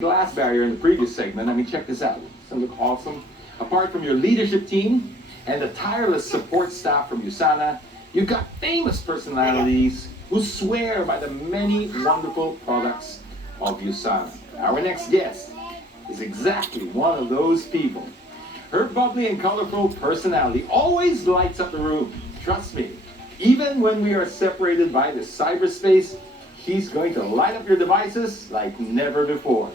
Glass barrier in the previous segment. I mean, check this out. Doesn't it look awesome? Apart from your leadership team and the tireless support staff from Usana, you've got famous personalities who swear by the many wonderful products of Usana. Our next guest is exactly one of those people. Her bubbly and colorful personality always lights up the room. Trust me, even when we are separated by the cyberspace, she's going to light up your devices like never before,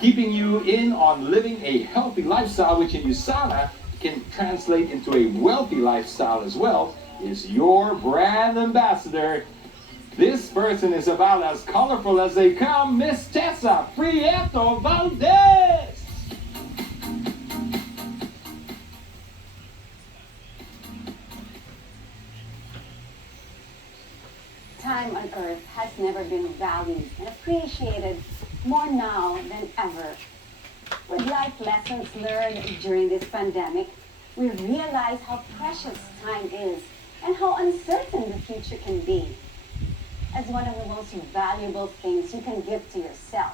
keeping you in on living a healthy lifestyle, which in Usana can translate into a wealthy lifestyle as well, is your brand ambassador. This person is about as colorful as they come, Miss Tessa Prieto Valdes. Time on earth has never been valued and appreciated more now than ever. With life lessons learned during this pandemic, we realize how precious time is and how uncertain the future can be. As one of the most valuable things you can give to yourself,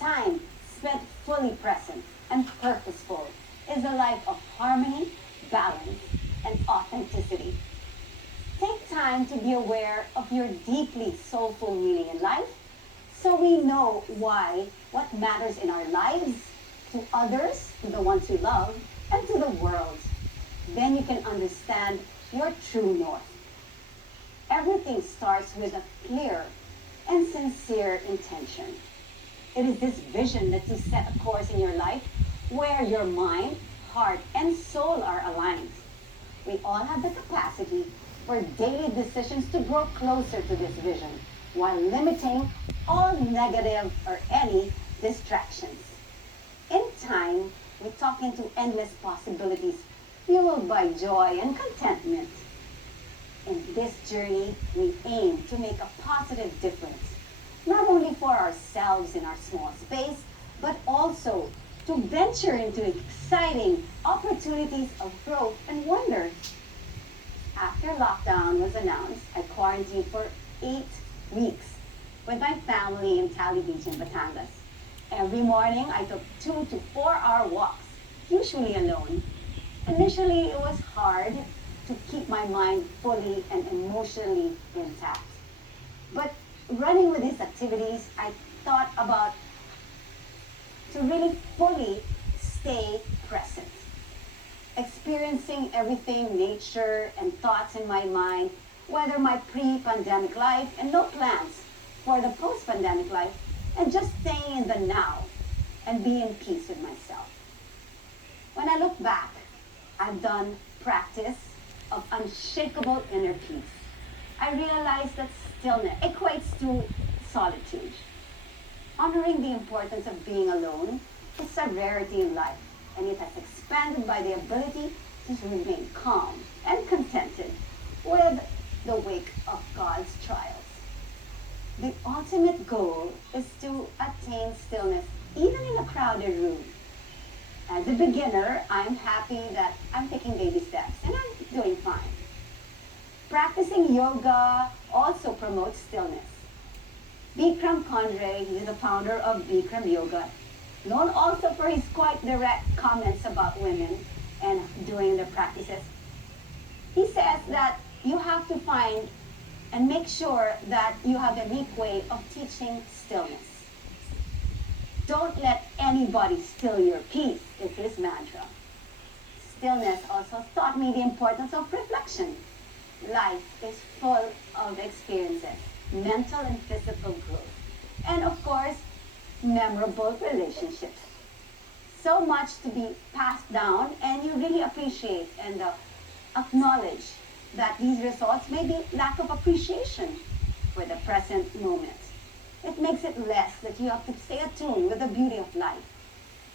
time spent fully present and purposeful is a life of harmony, balance, and authenticity. Take time to be aware of your deeply soulful meaning in life so we know what matters in our lives, to others, to the ones you love, and to the world. Then you can understand your true north. Everything starts with a clear and sincere intention. It is this vision that you set a course in your life where your mind, heart, and soul are aligned. We all have the capacity for daily decisions to grow closer to this vision while limiting all negative or any distractions. In time, we talk into endless possibilities fueled by joy and contentment. In this journey, we aim to make a positive difference, not only for ourselves in our small space, but also to venture into exciting opportunities of growth and wonder. After lockdown was announced, I quarantined for 8 weeks with my family in Tally Beach in Batangas. Every morning, I took 2 to 4 hour walks, usually alone. Initially, it was hard to keep my mind fully and emotionally intact. But running with these activities, I thought about to really fully stay present, experiencing everything, nature and thoughts in my mind, whether my pre-pandemic life and no plans for the post-pandemic life, and just staying in the now and be in peace with myself. When I look back, I've done practice of unshakable inner peace. I realized that stillness equates to solitude. Honoring the importance of being alone is a rarity in life, and it has expanded by the ability to remain calm and contented with the wake of God's trials. The ultimate goal is to attain stillness even in a crowded room. As a beginner, I'm happy that I'm taking baby steps and I'm doing fine. Practicing yoga also promotes stillness. Bikram Kondre, he's the founder of Bikram Yoga, known also for his quite direct comments about women and doing the practices. He says that you have to find and make sure that you have a unique way of teaching stillness. Don't let anybody steal your peace is his mantra. Stillness also taught me the importance of reflection. Life is full of experiences, mental and physical growth, and of course, memorable relationships. So much to be passed down, and you really appreciate and acknowledge that these results may be lack of appreciation for the present moment. It makes it less that you have to stay attuned with the beauty of life.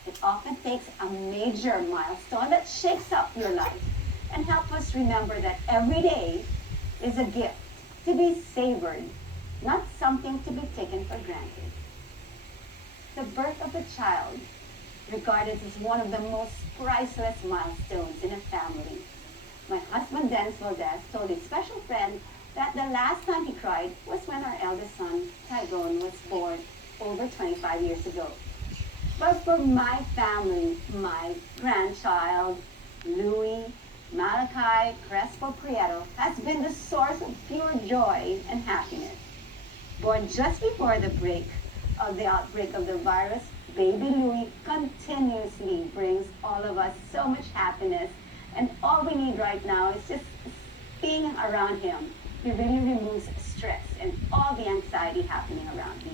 It often takes a major milestone that shakes up your life and helps us remember that every day is a gift to be savored, not something to be taken for granted. The birth of a child, regarded as one of the most priceless milestones in a family. My husband, Dennis Valdes, told his special friend that the last time he cried was when our eldest son, Tyrone, was born over 25 years ago. But for my family, my grandchild, Louis Malachi Crespo Prieto, has been the source of pure joy and happiness. Born just before the outbreak of the virus, baby Louis continuously brings all of us so much happiness. And all we need right now is just being around him. He really removes stress and all the anxiety happening around me.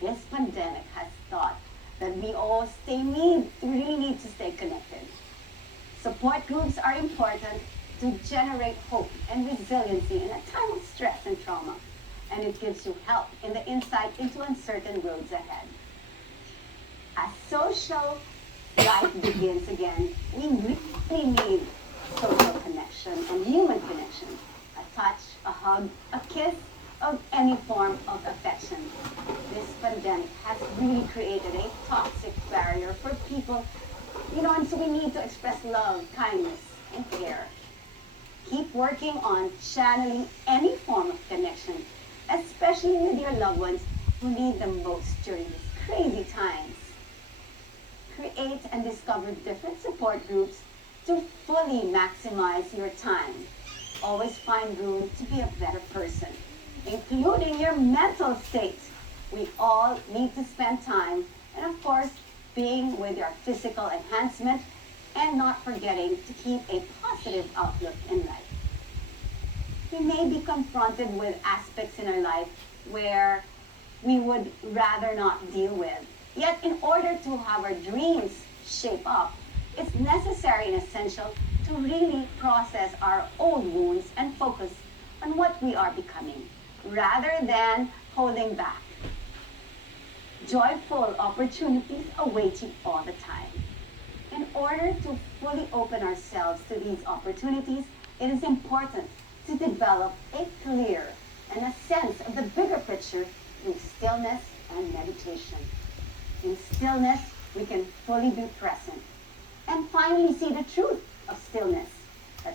This pandemic has taught that we all really need to stay connected. Support groups are important to generate hope and resiliency in a time of stress and trauma, and it gives you help in the insight into uncertain roads ahead. As social life begins again, we really need social connection and human connection. A touch, a hug, a kiss, of any form of affection. This pandemic has really created a toxic barrier for people, and so we need to express love, kindness, and care. Keep working on channeling any form of connection, especially with your loved ones who need them most during these crazy times. Create and discover different support groups to fully maximize your time. Always find room to be a better person, including your mental state. We all need to spend time, and of course, being with your physical enhancement and not forgetting to keep a positive outlook in life. We may be confronted with aspects in our life where we would rather not deal with. Yet, in order to have our dreams shape up, it's necessary and essential to really process our old wounds and focus on what we are becoming, rather than holding back. Joyful opportunities await you all the time. In order to fully open ourselves to these opportunities, it is important to develop a clear and a sense of the bigger picture through stillness and meditation. In stillness, we can fully be present and finally see the truth of stillness that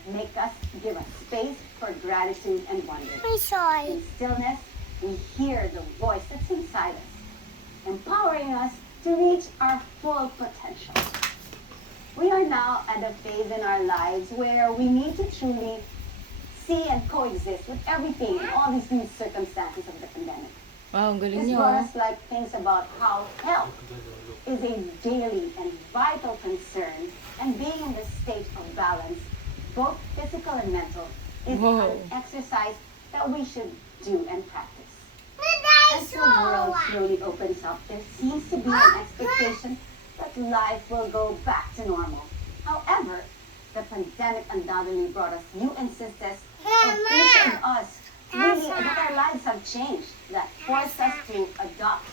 give us space for gratitude and wonder. In stillness, we hear the voice that's inside us, empowering us to reach our full potential. We are now at a phase in our lives where we need to truly see and coexist with everything in all these new circumstances of the pandemic. Wow, ang galing This niyo. brought us like things about how health is a daily and vital concern, and being in the state of balance, both physical and mental, is an exercise that we should do and practice. As the world slowly opens up, there seems to be an expectation that life will go back to normal. However, the pandemic undoubtedly brought us new instances of each of us really that our lives have changed, that forced us to adopt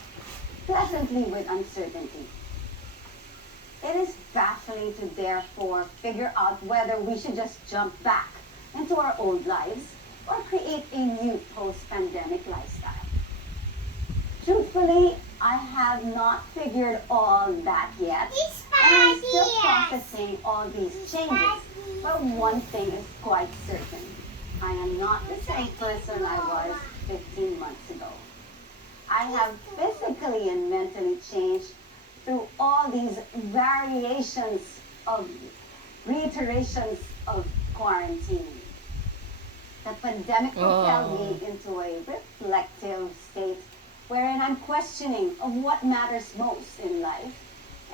pleasantly with uncertainty. It is baffling to therefore figure out whether we should just jump back into our old lives or create a new post-pandemic lifestyle. Truthfully, I have not figured all that yet, and I'm still processing all these changes. But one thing is quite certain. I am not the same person I was 15 months ago. I have physically and mentally changed through all these reiterations of quarantine. The pandemic propelled me into a reflective state wherein I'm questioning of what matters most in life.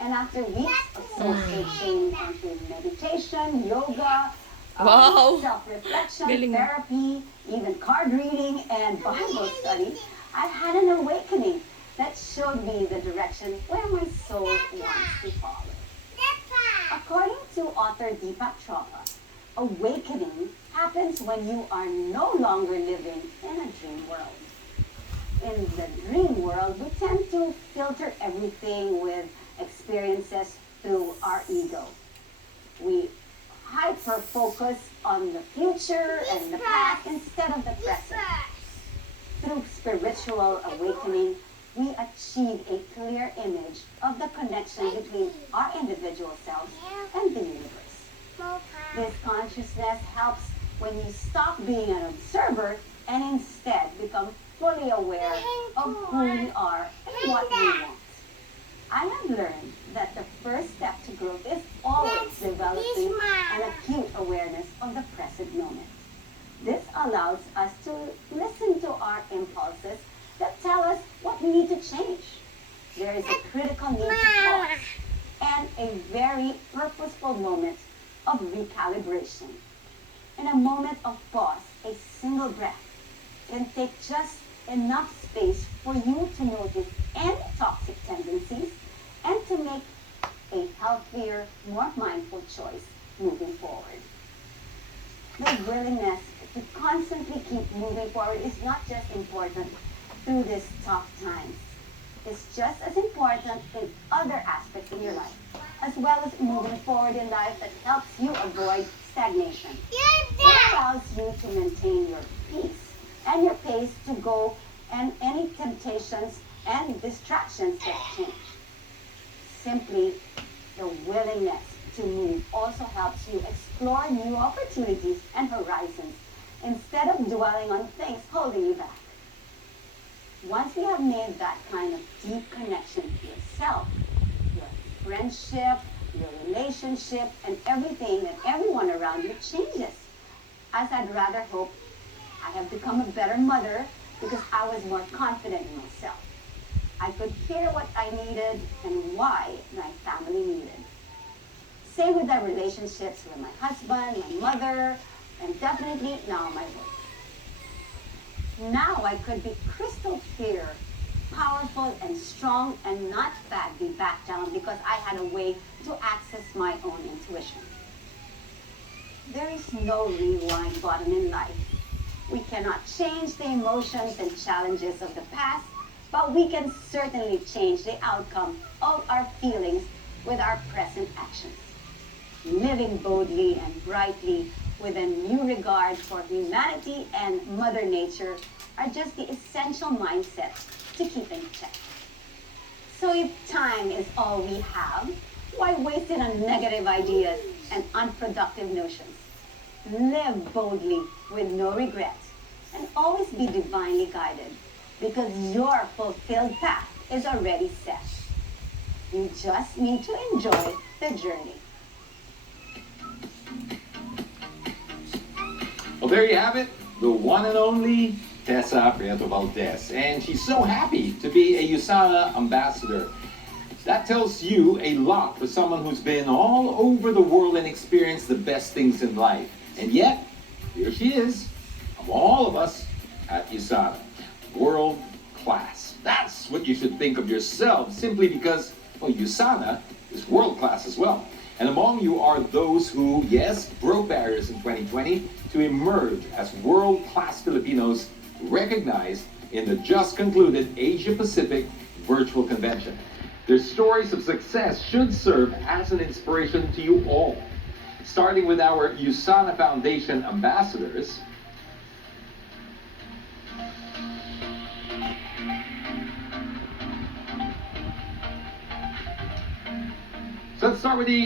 And after weeks of searching into meditation, yoga, self-reflection, therapy, even card reading, and Bible study, I had an awakening that showed me the direction where my soul wants to follow. According to author Deepak Chopra, awakening happens when you are no longer living in a dream world. In the dream world, we tend to filter everything with experiences through our ego. We hyper-focus on the future and the past instead of the present. Through spiritual awakening, we achieve a clear image of the connection between our individual selves and the universe. This consciousness helps when you stop being an observer and instead become fully aware of who we are and what we want. there is a critical need to pause and a very purposeful moment of recalibration. In a moment of pause, a single breath can take just enough space for you to notice any toxic tendencies and to make a healthier, more mindful choice moving forward. The willingness to constantly keep moving forward is not just important through these tough times. It's just as important in other aspects in your life, as well as moving forward in life that helps you avoid stagnation. It allows you to maintain your peace and your pace to go and any temptations and distractions that change. Simply the willingness to move also helps you explore new opportunities and horizons instead of dwelling on things holding you back. Once you have made that kind of deep connection to yourself, your friendship, your relationship, and everything and everyone around you changes. As I'd rather hope I have become a better mother because I was more confident in myself. I could hear what I needed and why my family needed. Same with the relationships with my husband, my mother, and definitely now my work. Now I could be crystal clear, powerful and strong and not badly back down because I had a way to access my own intuition. There is no rewind button in life. We cannot change the emotions and challenges of the past, but we can certainly change the outcome of our feelings with our present actions. Living boldly and brightly with a new regard for humanity and Mother Nature are just the essential mindsets to keep in check. So if time is all we have, why waste it on negative ideas and unproductive notions? Live boldly with no regrets and always be divinely guided because your fulfilled path is already set. You just need to enjoy the journey. Well, there you have it, the one and only Tessa Prieto Valdes. And she's so happy to be a Usana ambassador. That tells you a lot for someone who's been all over the world and experienced the best things in life. And yet, here she is, of all of us at Usana. World class. That's what you should think of yourself, simply because, well, Usana is world class as well. And among you are those who, yes, broke barriers in 2020 to emerge as world-class Filipinos recognized in the just concluded Asia-Pacific Virtual Convention. Their stories of success should serve as an inspiration to you all. Starting with our Usana Foundation ambassadors. So let's start with the